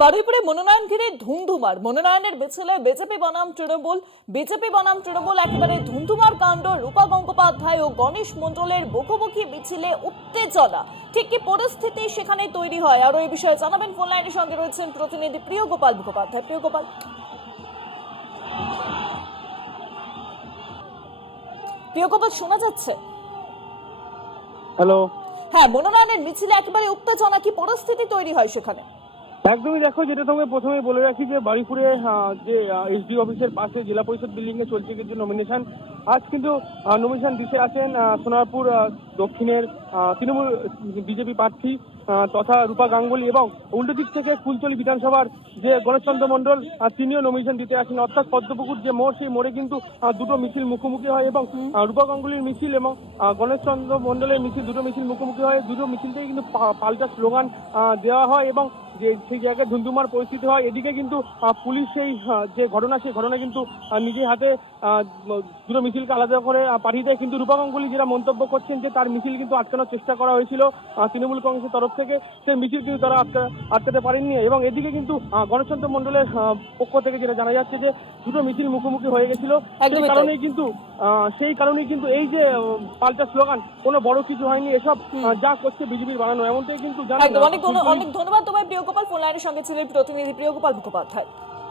বারুইপুরে মনোনয়ন ঘিরে ধুন্ধুমার। মনোনয়নের মিছিলে বিজেপি বনাম তৃণমূল একেবারে ধুন্ধুমার কাণ্ড। রূপা গঙ্গোপাধ্যায় ও গণেশ মণ্ডলের মুখোমুখি মিছিলে উত্তেজনা। ঠিক কি পরিস্থিতি সেখানে তৈরি হয়, আরো এই বিষয়ে জানাবেন। ফোন লাইনের সঙ্গে রয়েছেন প্রতিনিধি প্রিয় গোপাল মুখোপাধ্যায়। প্রিয় গোপাল, শোনা যাচ্ছে? হ্যালো। হ্যাঁ, মনোনয়নের মিছিলে একেবারে উত্তেজনা, কি পরিস্থিতি তৈরি হয় সেখানে? একদমই, দেখো, যেটা তোমাকে প্রথমে বলে রাখি যে বারুইপুরে যে এসডি অফিসের পাশে জেলা পরিষদ বিল্ডিং এ চলছে কিন্তু নমিনেশন। আজ কিন্তু নমিনেশন দিতে আসেন সোনারপুর দক্ষিণের তৃণমূল বিজেপি প্রার্থী তথা রূপা গাঙ্গুলি, এবং উল্টো দিক থেকে কুলতলি বিধানসভার যে গণেশচন্দ্র মণ্ডল তিনিও নমিনেশন দিতে আসেন। অর্থাৎ পদ্মপুকুর যে মোড়, সেই মোড়ে কিন্তু দুটো মিছিল মুখোমুখি হয়, এবং রূপা গাঙ্গুলির মিছিল এবং গণেশচন্দ্র মণ্ডলের মিছিল, দুটো মিছিল মুখোমুখি হয়। দুটো মিছিল থেকে কিন্তু পাল্টা স্লোগান দেওয়া হয় এবং যে সেই জায়গায় ধুন্ধুমার পরিস্থিতি হয়। এদিকে কিন্তু পুলিশ সেই যে ঘটনা, সেই ঘটনা কিন্তু নিজের হাতে দুটো মিছিলকে আলাদা করে পাঠিয়ে দেয়। কিন্তু রূপা গাঙ্গুলি যেটা মন্তব্য করছেন যে তার মিছিল কিন্তু আটকানোর চেষ্টা করা হয়েছিল তৃণমূল কংগ্রেসের তরফ থেকে, সেই মিছিল কিন্তু তারা আটকাতে পারেননি। এবং এদিকে কিন্তু গণেশচন্দ্র মণ্ডলের পক্ষ থেকে যেটা জানা যাচ্ছে যে দুটো মিছিল মুখোমুখি হয়ে গেছিল। সেই কারণেই কিন্তু এই যে পাল্টা স্লোগান, কোনো বড় কিছু হয়নি, এসব যা করছে বিজেপির বানানো, এমনটাই কিন্তু জানা। অনেক ধন্যবাদ তোমায় প্রিয় গোপাল। ফোন লাইনের সঙ্গে ছিলেন প্রতিনিধি প্রিয় গোপাল মুখোপাধ্যায়।